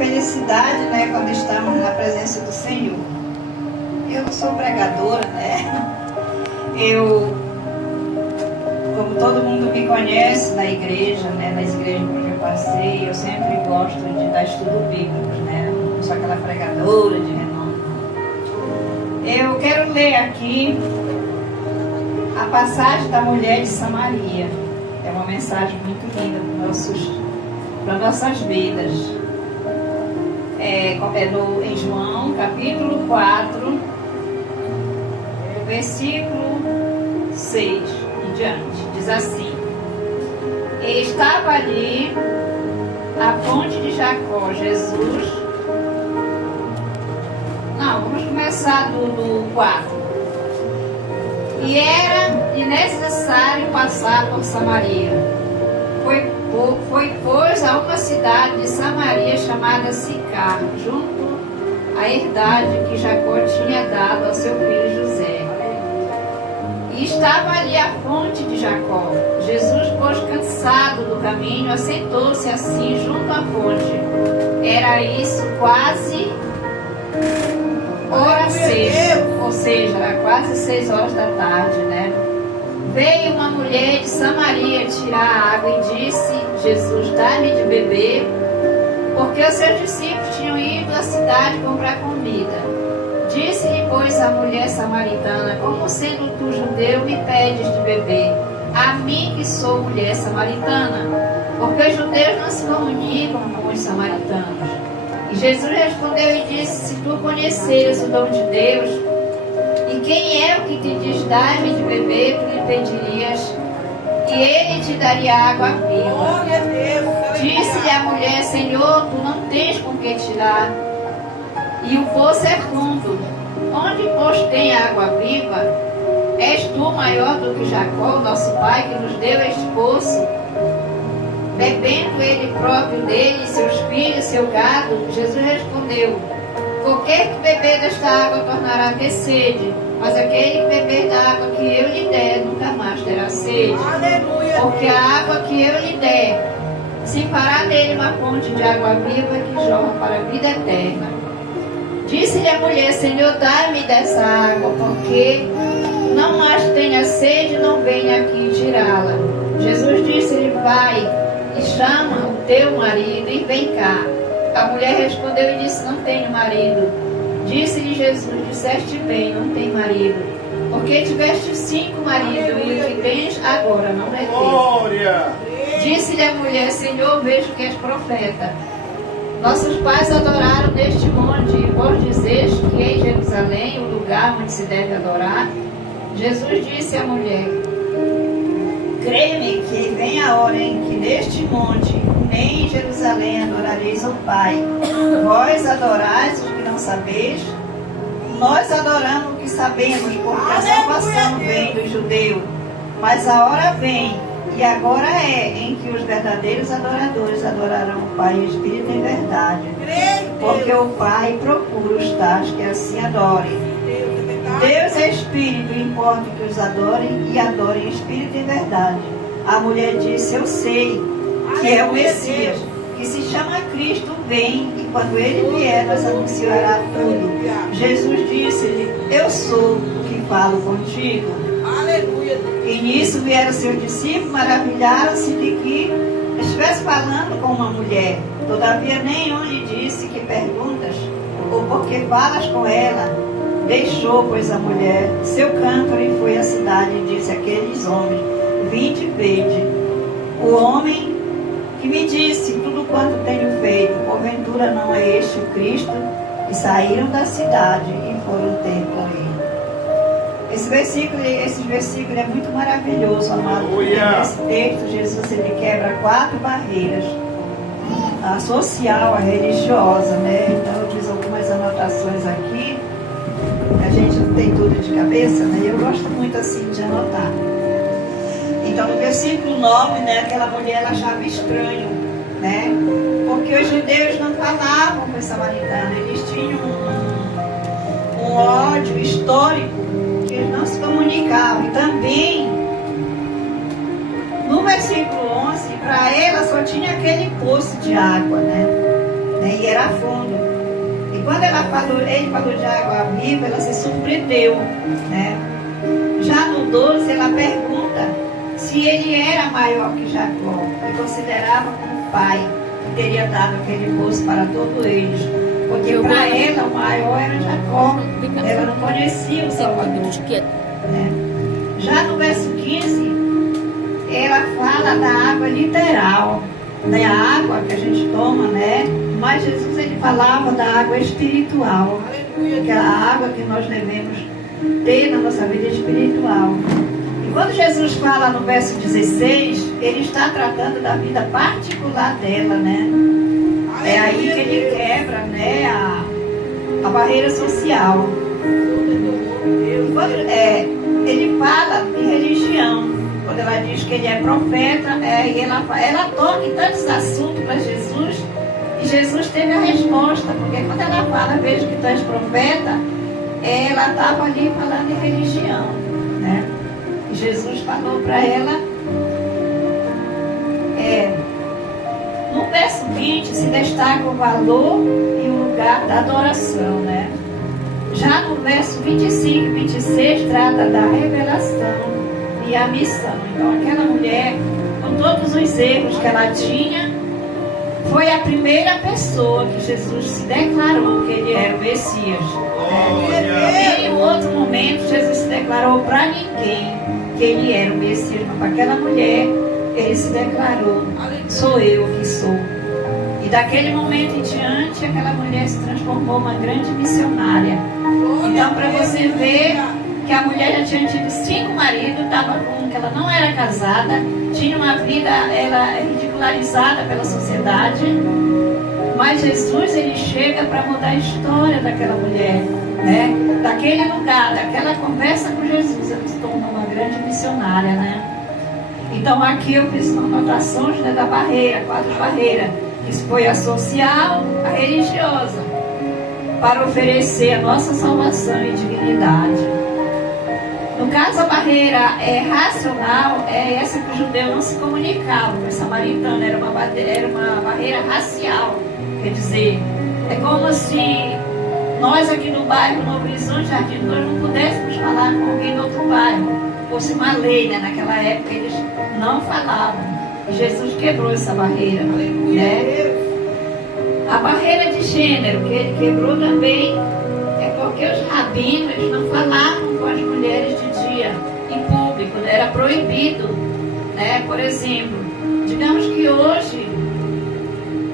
felicidade, né, quando estamos na presença do Senhor. Eu sou pregadora, né? Como todo mundo me conhece na igreja, né, nas igrejas por onde eu passei, eu sempre gosto de dar estudo bíblico, né? Não sou aquela pregadora de renome. Eu quero ler aqui a passagem da mulher de Samaria. É uma mensagem muito linda para nossas vidas. Em João, capítulo 4, versículo 6 em diante. Diz assim: E estava ali a fonte de Jacó. Jesus. Não, vamos começar do 4. E era necessário passar por Samaria. Foi, pois, a uma cidade de Samaria chamada Sicar, junto à herdade que Jacó tinha dado ao seu filho José. E estava ali a fonte de Jacó. Jesus, pois, cansado do caminho, assentou-se assim junto à fonte. Era isso quase hora 6, ou seja, era quase 6 horas da tarde, né? Veio uma mulher de Samaria tirar a água e disse: Jesus, dá-me de beber, porque os seus discípulos tinham ido à cidade comprar comida. Disse-lhe, pois, a mulher samaritana: Como sendo tu judeu me pedes de beber, a mim que sou mulher samaritana? Porque os judeus não se comunicam com os samaritanos. E Jesus respondeu e disse: Se tu conheceres o dom de Deus, e quem é o que te diz dai-me de beber, tu lhe pedirias, e ele te daria água viva. Disse-lhe a mulher: Senhor, tu não tens com que tirar, e o poço é fundo. Onde, pois, tem água viva? És tu maior do que Jacó, nosso pai, que nos deu este poço? Bebendo ele próprio dele, seus filhos, seu gado? Jesus respondeu: Qualquer que beber desta água tornará a ter sede, mas aquele que beber da água que eu lhe der nunca mais terá sede. Aleluia. Porque a água que eu lhe der se fará nele uma fonte de água viva que jorra para a vida eterna. Disse-lhe a mulher: Senhor, dá-me dessa água, porque não mais tenha sede, não venha aqui tirá-la. Jesus disse-lhe: Vai e chama o teu marido e vem cá. A mulher respondeu e disse: Não tenho marido. Disse-lhe Jesus: Disseste bem, não tem marido, porque tiveste 5 maridos, e o que tens agora não é teu. Disse-lhe a mulher: Senhor, vejo que és profeta. Nossos pais adoraram neste monte, e vós dizes que em Jerusalém o lugar onde se deve adorar? Jesus disse à mulher: Crê-me que vem a hora em que neste monte, nem em Jerusalém, adorareis ao Pai. Vós adorais os que não sabeis, nós adoramos o que sabemos, porque a salvação vem do judeu. Mas a hora vem, e agora é, em que os verdadeiros adoradores adorarão o Pai em espírito e em verdade. Porque o Pai procura os tais que assim adorem. Deus é espírito, importa que os adorem, e adorem em espírito e em verdade. A mulher disse: Eu sei que é o Messias, que se chama Cristo, vem, e quando ele vier, nos anunciará tudo. Jesus disse-lhe: Eu sou o que falo contigo. Aleluia. E nisso vieram seus discípulos, maravilharam-se de que estivesse falando com uma mulher. Todavia nenhum lhe disse: Que perguntas? Ou porque falas com ela? Deixou, pois, a mulher seu cântaro e foi à cidade e disse àqueles homens: Vinde e vede o homem que me disse tudo quanto tenho feito. Porventura não é este o Cristo? E saíram da cidade e foram ter com ele. Esse versículo é muito maravilhoso, amado. Nesse texto, Jesus ele quebra 4 barreiras: a social, a religiosa, né? Então eu fiz algumas anotações aqui. A gente não tem tudo de cabeça, né? Eu gosto muito assim de anotar. Então no versículo 9, né, aquela mulher ela achava estranho, né? Porque os judeus não falavam com os samaritanos, eles tinham um ódio histórico, que eles não se comunicavam. E também no versículo 11, para ela só tinha aquele poço de água, né? né? E era fundo. E quando ele falou de água viva, ela se surpreendeu, né? Já no 12, ela pergunta se ele era maior que Jacó, e considerava como pai, que teria dado aquele poço para todos eles. Porque para ela o maior era Jacó. Ela não conhecia o Salvador. Né? Já no verso 15, ela fala da água literal, da água que a gente toma, né? Mas Jesus, ele falava da água espiritual, aquela água que nós devemos ter na nossa vida espiritual. E quando Jesus fala no verso 16, ele está tratando da vida particular dela, né? É aí que ele quebra, né, a barreira social. E quando, ele fala de religião. Quando ela diz que ele é profeta, e ela toca em tantos assuntos para Jesus, e Jesus teve a resposta, porque quando ela fala, vejo que tu és profeta, ela estava ali falando de religião, né? E Jesus falou para ela, no verso 20 se destaca o valor e o lugar da adoração, né? Já no verso 25 e 26 trata da revelação e a missão. Então aquela mulher, com todos os erros que ela tinha, foi a primeira pessoa que Jesus se declarou que ele era o Messias. E em outro momento Jesus se declarou para ninguém que ele era o Messias, mas para aquela mulher ele se declarou: sou eu que sou. E daquele momento em diante aquela mulher se transformou numa grande missionária. Então, para você ver que a mulher já tinha tido 5 maridos, estava com que ela não era casada, tinha uma vida ridicularizada pela sociedade, mas Jesus, ele chega para mudar a história daquela mulher, né? Daquele lugar, daquela conversa com Jesus, ela se tornou uma grande missionária, né? Então aqui eu fiz uma anotação, né, da barreira, 4 barreiras, que foi a social, a religiosa, para oferecer a nossa salvação e dignidade. No caso, a barreira racional é essa que o judeu não se comunicava com o samaritano, era uma barreira racial. Quer dizer, é como se nós aqui no bairro Novo Horizonte, Jardim, nós não pudéssemos falar com alguém do outro bairro. Fosse uma lei, né? Naquela época eles não falavam. Jesus quebrou essa barreira, né? A barreira de gênero, que ele quebrou também, é porque os rabinos não falavam com as mulheres de dia, em público, né? Era proibido, né? Por exemplo, digamos que hoje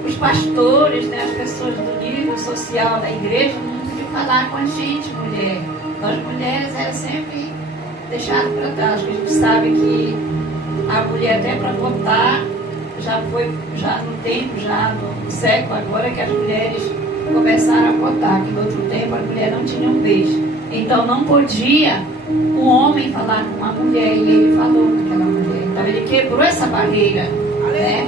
os pastores, né, as pessoas do nível social da igreja não podiam falar com a gente, mulher. Nós mulheres era sempre deixado para trás, porque a gente sabe que a mulher até para votar já foi, já no tempo, já no século agora, que as mulheres começaram a votar, que no outro tempo a mulher não tinha vez. Então não podia um homem falar com uma mulher, e ele falou com aquela mulher. Então ele quebrou essa barreira, né,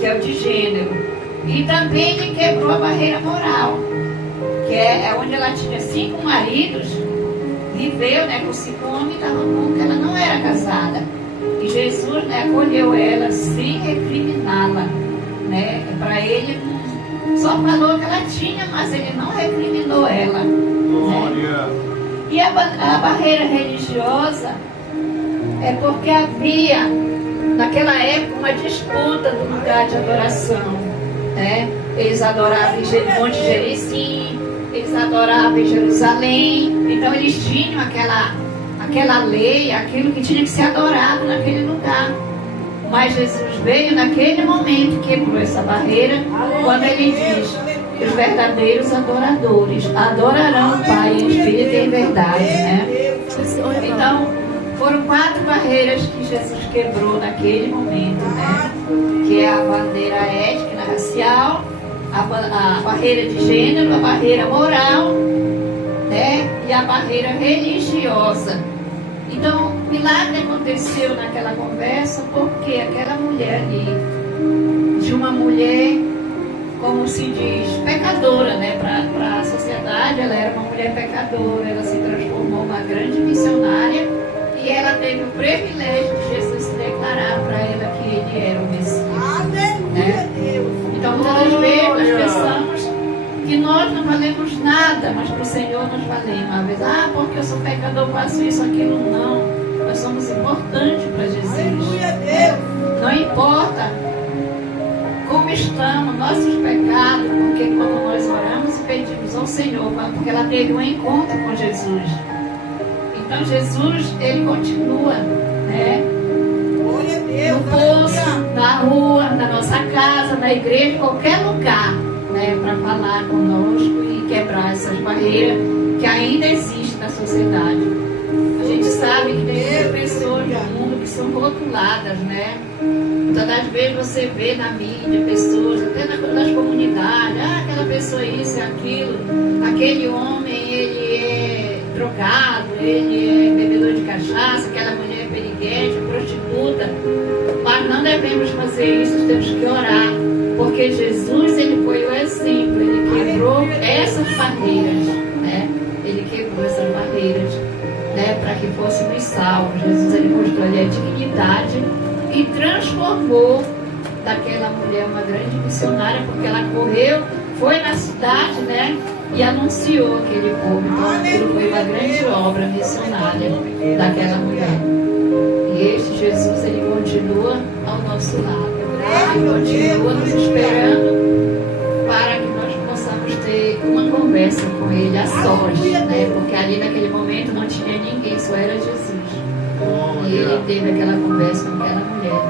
que é o de gênero. E também ele quebrou a barreira moral, que é onde ela tinha 5 maridos, viveu, né, com 5 homens, estava com que ela não era casada. E Jesus, né, acolheu ela sem recriminá-la, né? Para ele só falou que ela tinha, mas ele não recriminou ela. Né? E a barreira religiosa é porque havia naquela época uma disputa do lugar de adoração, né? Eles adoravam em Monte Gerizim, eles adoravam em Jerusalém, então eles tinham aquela lei, aquilo que tinha que ser adorado naquele lugar. Mas Jesus veio naquele momento, quebrou essa barreira, quando ele diz: os verdadeiros adoradores adorarão o Pai em espírito e em verdade, né? Então, foram 4 barreiras que Jesus quebrou naquele momento, né? Que é a bandeira étnica, racial, a barreira de gênero, a barreira moral, né? E a barreira religiosa. Então, milagre aconteceu naquela conversa porque aquela mulher ali, de uma mulher, como se diz, pecadora, né? Para a sociedade, ela era uma mulher pecadora, ela se transformou numa grande missionária e ela teve o privilégio de Jesus se declarar para ela que ele era o Messias. Né? Então, muitas vezes nós pensamos nada, mas para o Senhor nós valemos. Às vezes, porque eu sou pecador, faço isso, aquilo. Não. Nós somos importantes para Jesus. Não importa como estamos, nossos pecados, porque quando nós oramos e pedimos ao Senhor, porque ela teve um encontro com Jesus. Então Jesus, ele continua, né? No poço, na rua, na nossa casa, na igreja, em qualquer lugar, né? Para falar conosco e quebrar essas barreiras que ainda existem na sociedade. A gente sabe que tem muitas pessoas no mundo que são rotuladas, né? Muitas das vezes você vê na mídia pessoas, até nas comunidades, aquela pessoa isso e aquilo, aquele homem, ele é drogado, ele é bebedor de cachaça, aquela mulher é periguete, prostituta. Mas não devemos fazer isso, temos que orar, porque Jesus, ele foi o exemplo, ele quebrou essas barreiras, né? Ele quebrou essas barreiras, né? Para que fôssemos salvos. Jesus, ele mostrou-lhe a dignidade e transformou daquela mulher uma grande missionária, porque ela correu, foi na cidade, né? E anunciou aquele povo. Então aquilo foi uma grande obra missionária daquela mulher. E este Jesus, ele continua ao nosso lado. Ele continua nos esperando para que nós possamos ter uma conversa com ele a sós, né? Porque ali naquele momento não tinha ninguém, só era Jesus. E ele teve aquela conversa com aquela mulher.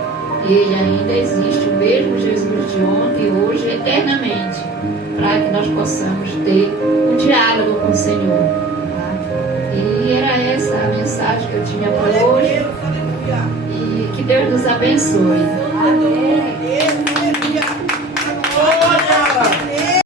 E ele ainda existe, o mesmo Jesus de ontem, hoje, eternamente, para que nós possamos ter um diálogo com o Senhor. Tá? E era essa a mensagem que eu tinha para hoje. E que Deus nos abençoe. Amém.